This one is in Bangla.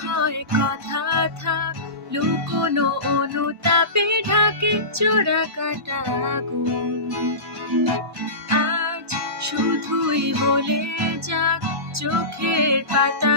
হয় কথা থাক, লুকোনো অনুতাপে ঢাকে চোরা কাটা গুণ। আজ শুধুই বলে যাক চোখের পাতা